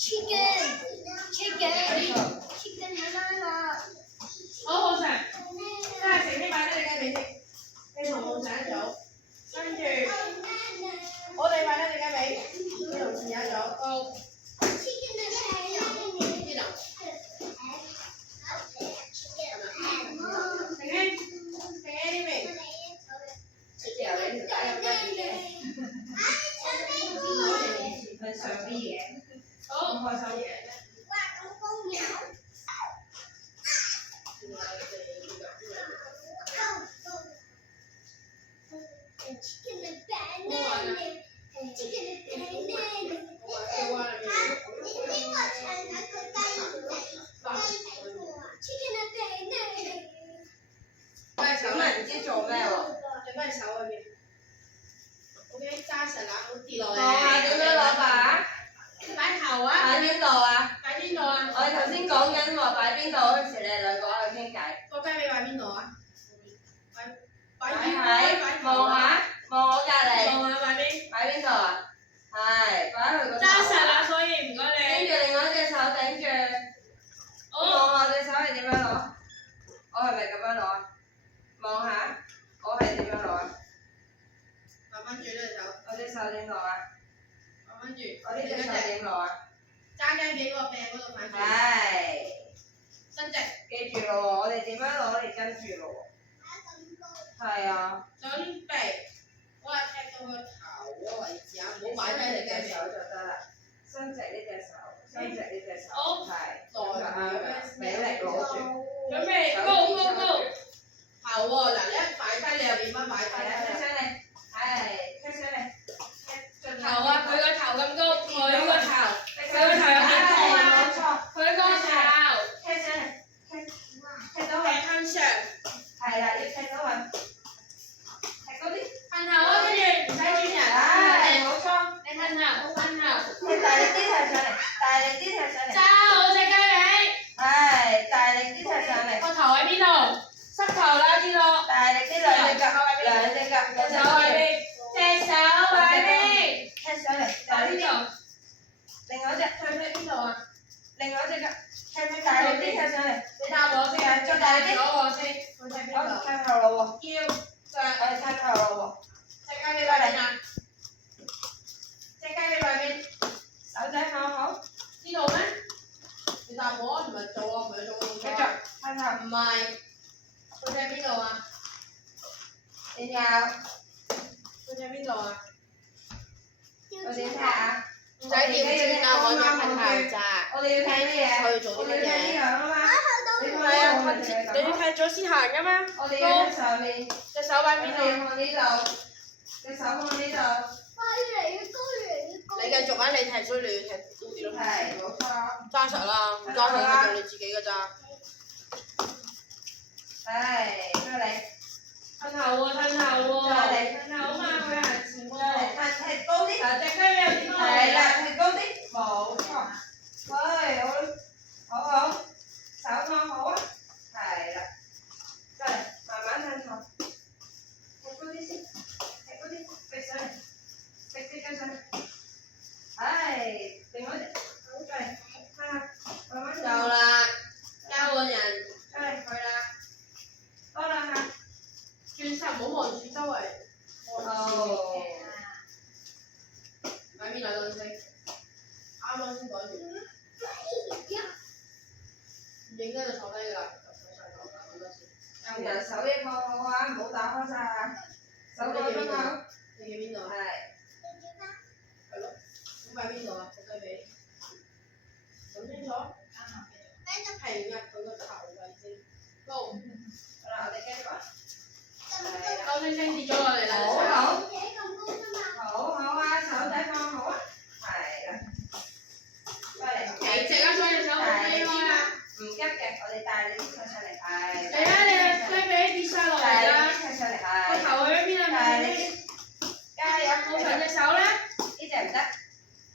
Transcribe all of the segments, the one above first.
chicken banana。好好食，真係食啲擺低隻雞髀食，你同夢想一組，跟住我哋擺低隻雞髀，呢度前一組，高。上啲嘢，好開心嘅。哇！咁高鳥。咁咪唔知做咩喎？做咩手裏邊 ？OK， 揸實啦，好跌落嚟。望下點樣攞把？擺頭啊！擺邊度啊？擺邊度啊？我哋頭先講緊話擺邊度嗰陣時，你哋兩個喺度傾偈。個雞髀擺邊度啊？擺喺望下，望我隔離。望下擺邊？擺邊度啊？係，擺喺佢個頭。揸實啦，所以唔該你。跟住另外一隻手頂住。望下隻手係點樣攞？我係咪咁樣攞啊？望下，我係點樣攞啊？慢慢轉呢隻手。我隻手點攞啊？慢慢轉。我呢隻手點攞啊？揸雞髀個柄嗰度反轉。係。伸直。記住咯喎，我哋點樣攞你跟住咯喎。係啊。準備。我係踢到個頭嗰個位置啊，唔好擺低你隻手就得啦。伸直呢隻手，伸直呢隻手。好。係。代表俾力攞住。準備，go。頭喎，嗱你一擺低你又點樣擺低啊？踢上嚟，係踢上嚟，頭啊！佢個頭咁高，佢個頭有幾高啊？冇錯，佢個頭踢上嚟，踢到位向上，係啦，要踢到位，踢高啲，噴頭啊！跟住唔使轉人，係冇錯，你噴頭，踢大力啲踢上嚟，大力啲踢上嚟，揸好隻雞髀，係大力啲踢上嚟，個頭喺邊度？膝頭啦，啲咯，大力啲兩隻腳，隻手喺邊？隻手喺邊？踢上嚟，大力啲。另外一隻踢邊度啊？另外一隻腳踢大力啲踢上嚟。你答我先，再大力啲。攞我先，我踢邊度？踢後腦喎。腰，腳，我哋踢後腦喎。隻雞髀擺邊啊？隻雞髀擺邊？手仔放好。知道咩？你答我，唔係做啊，唔係做動作。繼續，踢頭。唔係。佢喺邊度啊？你有？佢喺邊度啊？我點睇啊？唔使點轉啊，我要噴頭咋。我哋要睇啲嘢。我要做啲乜嘢？唔係啊，你要踢咗先行噶嘛？我哋要喺上面。隻手擺邊度？放呢度。隻手放呢度。你繼續啊！你踢衰，你要踢高啲咯。係，冇錯。揸實啦，唔揸實係做你自己㗎咋。係，再嚟，噴頭喎，噴頭喎，噴頭嘛，佢係全部都踢高啲，隻雞髀有啲高，係啦，踢高啲，冇錯，喂，好，手放好啊，係啦，再嚟，慢慢噴頭，踢高啲先，踢高啲，逼上嚟，逼隻腳上嚟，係，另外一隻，好，再嚟，睇下，慢慢夠啦，交個人，出嚟，去啦。多兩下，轉身唔好望住周圍，望住擺邊兩個先，啱啱先講完，唔影得就坐低㗎啦，用人手嘢放好啊，唔好打開晒啊，手放邊度？你嘅邊度？係。係咯，咁擺邊度啊？個雞髀，諗清楚。平嘅，佢個頭位置高。好啦，我哋繼續啊。高星星跌咗落嚟啦。好啊，手仔放好啊。係啦。再嚟。幾隻啊？雙隻手好飛開啊！唔急嘅，我哋帶你啲上嚟。係。嚟啊！你雞髀跌晒落嚟啦！踢上嚟係。個頭喺邊啊？大力。加油！冇長隻手咧。呢隻唔得。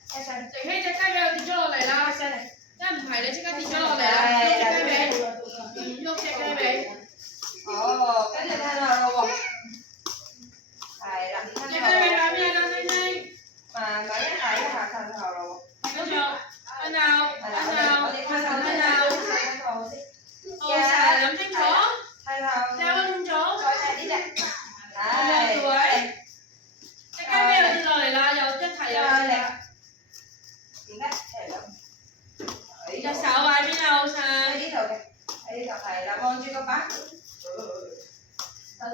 踢上嚟。靜希隻雞髀又跌咗落嚟啦！踢上嚟。一唔係你即刻跌咗落嚟啦！喐隻雞髀，喐隻雞髀。哦，跟住睇下咯喎。係啦，隻雞髀擺邊啊？星星。慢慢一下褪後咯喎。跟住。Anh nào?我哋睇頭先啊，睇頭先。好曬，諗清楚。睇頭。睇清楚。再睇呢隻。係。隻雞尾又跌落嚟啦，又一齊又跌啦。而家係啦。隻手喺邊啊？好細。喺呢度嘅，喺呢度係啦，望住個板。手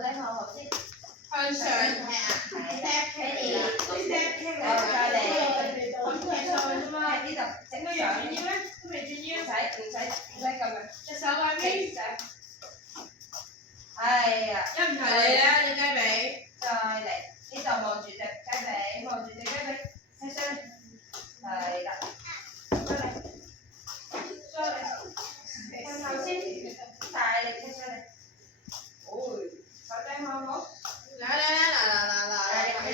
仔向後先。向上係啊。係。係啦。再嚟。咁踢上去啫嘛。喺呢度整都未上。轉腰咩？都未轉腰。唔使咁樣。隻手喺邊？係啊。一唔提你咧，隻雞尾。再嚟，呢度望住隻雞尾，望住隻雞尾，細聲。係啦。再嚟。向後先，大力踢出嚟。哦，手仔好唔好？嗱，係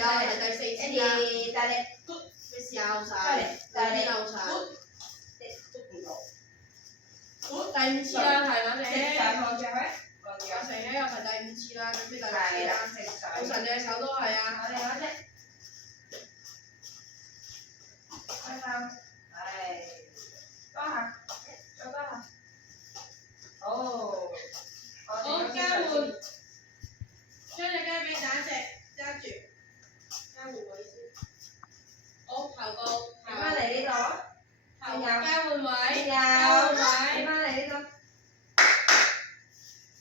啦，係第四次啦。大力。你試下好晒，大力好晒。第五次啦，係啦，你。隻手望住佢。阿成咧又係第五次啦，準備第六次係啦，啦。隻手。好神隻手都係啊。我哋嗰隻。向後。係。多下，再多下。哦。好，交換。將隻雞髀打直，揸住。交換位先。好，頭部。轉翻嚟呢度。頭交換位。有。交換位。轉翻嚟呢度。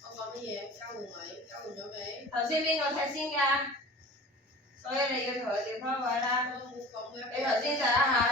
我講乜嘢？交換位，交換咗未？頭先邊個踢先㗎？所以你要同佢調翻位啦。我冇講嘅。你頭先就一下。